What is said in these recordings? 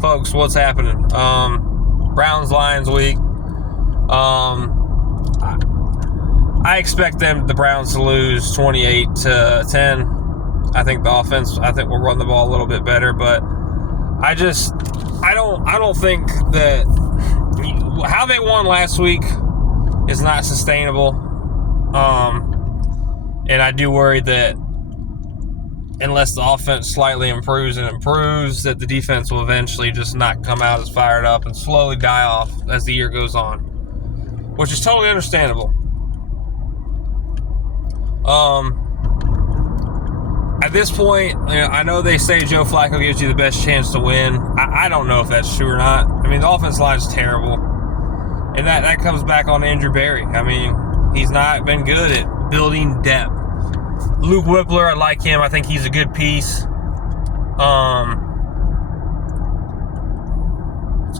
folks, what's happening? Browns-Lions week. I expect the Browns to lose 28-10. I think we'll run the ball a little bit better, but I don't think that how they won last week is not sustainable. And I do worry that unless the offense slightly improves, that the defense will eventually just not come out as fired up and slowly die off as the year goes on, which is totally understandable. At this point, I know they say Joe Flacco gives you the best chance to win. I don't know if that's true or not. I mean, the offensive line is terrible, and that comes back on Andrew Berry. I mean, he's not been good at building depth. Luke Whippler, I like him. I think he's a good piece. What's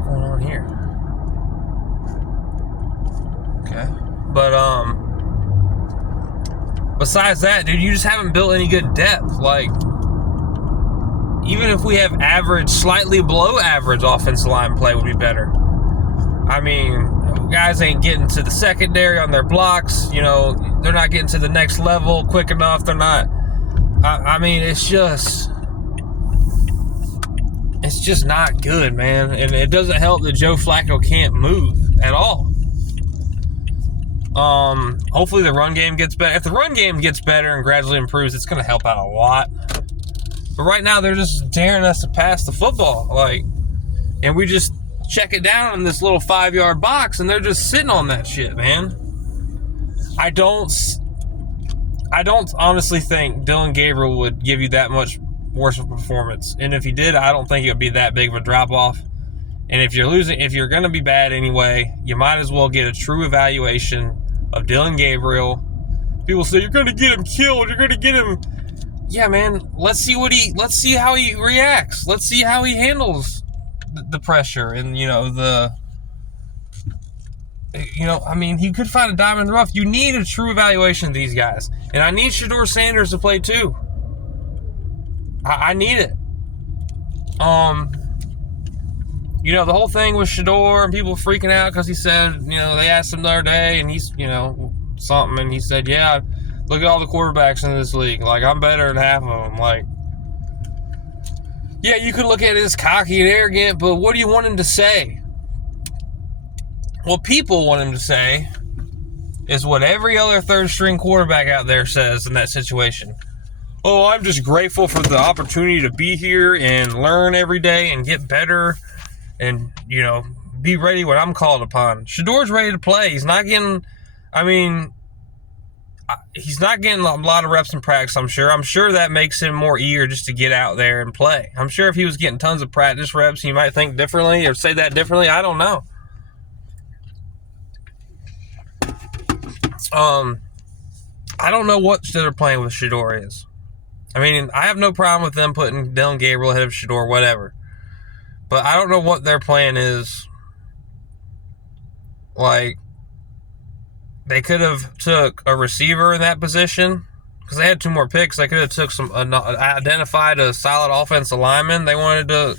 going on here? Okay. But, besides that, dude, you just haven't built any good depth. Like, even if we have average, slightly below average offensive line play would be better. I mean, guys ain't getting to the secondary on their blocks. They're not getting to the next level quick enough. They're not. I mean, it's just not good, man. And it doesn't help that Joe Flacco can't move at all. Hopefully the run game gets better. If the run game gets better and gradually improves, it's going to help out a lot. But right now, they're just daring us to pass the football. And we just check it down in this little 5-yard box, and they're just sitting on that shit, man. I don't honestly think Dylan Gabriel would give you that much worse of a performance. And if he did, I don't think it would be that big of a drop-off. And if you're going to be bad anyway, you might as well get a true evaluation of Dylan Gabriel. People say, you're going to get him killed. You're going to get him. Yeah, man, let's see how he reacts. Let's see how he handles the pressure and, I mean, he could find a diamond in the rough. You need a true evaluation of these guys. And I need Sheduer Sanders to play too. I need it. The whole thing with Sheduer and people freaking out because he said, they asked him the other day and he's, something, and he said, yeah, look at all the quarterbacks in this league. Like, I'm better than half of them. Like, yeah, you could look at it as cocky and arrogant, but what do you want him to say? What people want him to say is what every other third-string quarterback out there says in that situation. Oh, I'm just grateful for the opportunity to be here and learn every day and get better and, be ready when I'm called upon. Sheduer's ready to play. He's not getting a lot of reps in practice, I'm sure. I'm sure that makes him more eager just to get out there and play. I'm sure if he was getting tons of practice reps, he might think differently or say that differently. I don't know. I don't know what they're playing with Sheduer is. I mean, I have no problem with them putting Dylan Gabriel ahead of Sheduer, whatever. But I don't know what their plan is. Like, they could have took a receiver in that position because they had 2 more picks. They could have identified a solid offensive lineman they wanted to,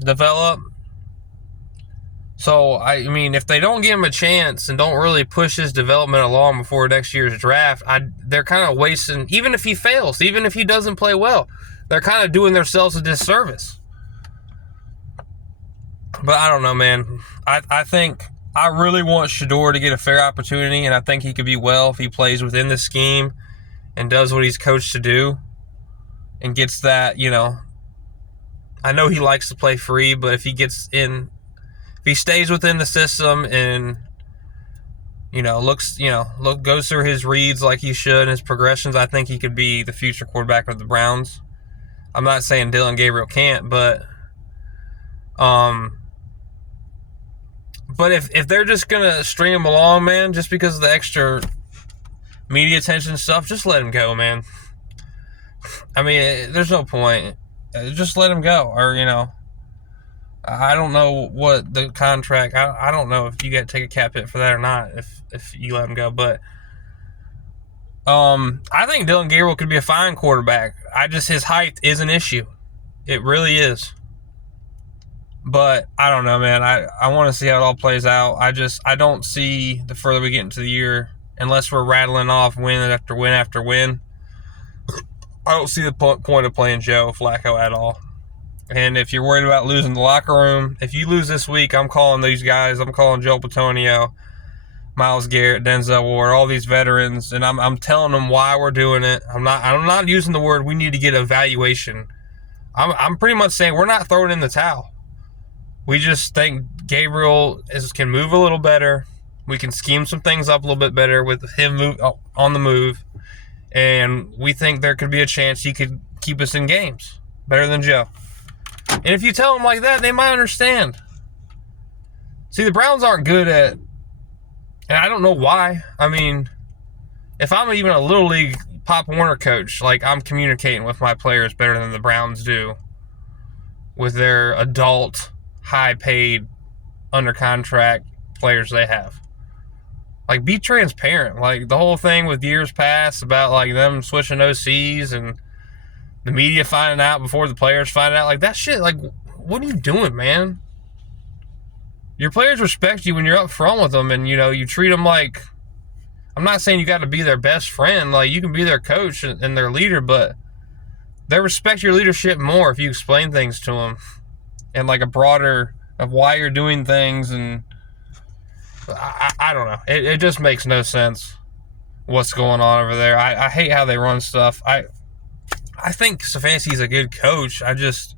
develop. So, I mean, if they don't give him a chance and don't really push his development along before next year's draft, they're kind of wasting, even if he fails, even if he doesn't play well, they're kind of doing themselves a disservice. But I don't know, man. I think I really want Sheduer to get a fair opportunity, and I think he could be well if he plays within the scheme and does what he's coached to do and gets that, I know he likes to play free, but if he gets in, if he stays within the system and, goes through his reads like he should and his progressions, I think he could be the future quarterback of the Browns. I'm not saying Dylan Gabriel can't, but if they're just going to string him along, man, just because of the extra media attention stuff, just let him go, man. I mean, there's no point. Just let him go. Or, I don't know what the contract, I don't know if you got to take a cap hit for that or not, if you let him go. But I think Dylan Gabriel could be a fine quarterback. His height is an issue. It really is. But I don't know, man. I want to see how it all plays out. I don't see the further we get into the year, unless we're rattling off win after win after win, I don't see the point of playing Joe Flacco at all. And if you're worried about losing the locker room, if you lose this week, I'm calling these guys. I'm calling Joe Patonio, Myles Garrett, Denzel Ward, all these veterans, and I'm telling them why we're doing it. I'm not using the word we need to get evaluation. I'm pretty much saying we're not throwing in the towel. We just think Gabriel can move a little better. We can scheme some things up a little bit better with him on the move. And we think there could be a chance he could keep us in games better than Joe. And if you tell them like that, they might understand. See, the Browns aren't good at, and I don't know why. I mean, if I'm even a Little League Pop Warner coach, like, I'm communicating with my players better than the Browns do with their adult, high-paid, under-contract players they have. Like, be transparent. Like, the whole thing with years past about, like, them switching OCs and the media finding out before the players find out, like, that shit, like, what are you doing, man? Your players respect you when you're up front with them, and, you know, you treat them like, I'm not saying you got to be their best friend. Like, you can be their coach and their leader, but they respect your leadership more if you explain things to them and, like, a broader of why you're doing things. And I don't know. It just makes no sense what's going on over there. I hate how they run stuff. I think Stefanski's a good coach. I just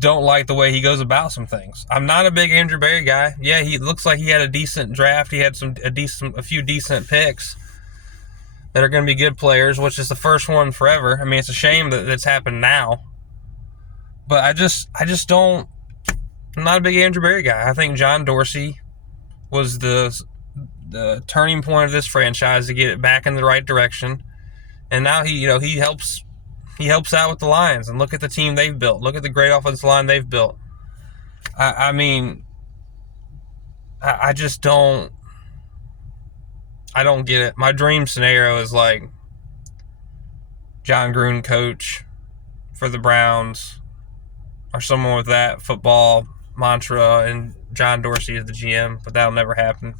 don't like the way he goes about some things. I'm not a big Andrew Berry guy. Yeah, he looks like he had a decent draft. He had a few decent picks that are going to be good players, which is the first one forever. I mean, it's a shame that it's happened now. But I just don't. I'm not a big Andrew Berry guy. I think John Dorsey was the turning point of this franchise to get it back in the right direction. And now he helps out with the Lions, and look at the team they've built. Look at the great offensive line they've built. I mean, I just don't. I don't get it. My dream scenario is like John Gruden coach for the Browns, or someone with that football mantra, and John Dorsey is the GM, but that'll never happen.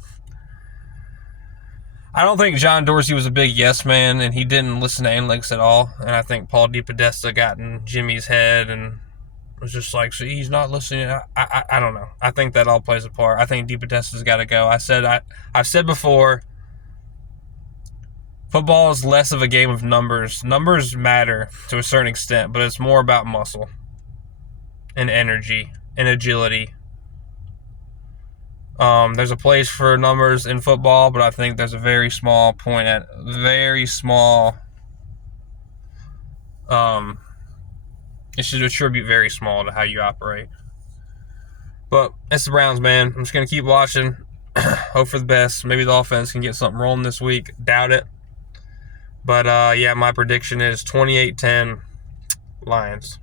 I don't think John Dorsey was a big yes man, and he didn't listen to analytics at all. And I think Paul DePodesta got in Jimmy's head and was just like, see, he's not listening. I don't know. I think that all plays a part. I think DePodesta's got to go. I've said before, football is less of a game of numbers. Numbers matter to a certain extent, but it's more about muscle and energy and agility. There's a place for numbers in football, but I think there's a very small point it should attribute very small to how you operate. But it's the Browns, man. I'm just going to keep watching. Hope for the best. Maybe the offense can get something rolling this week. Doubt it. But, yeah, my prediction is 28-10 Lions.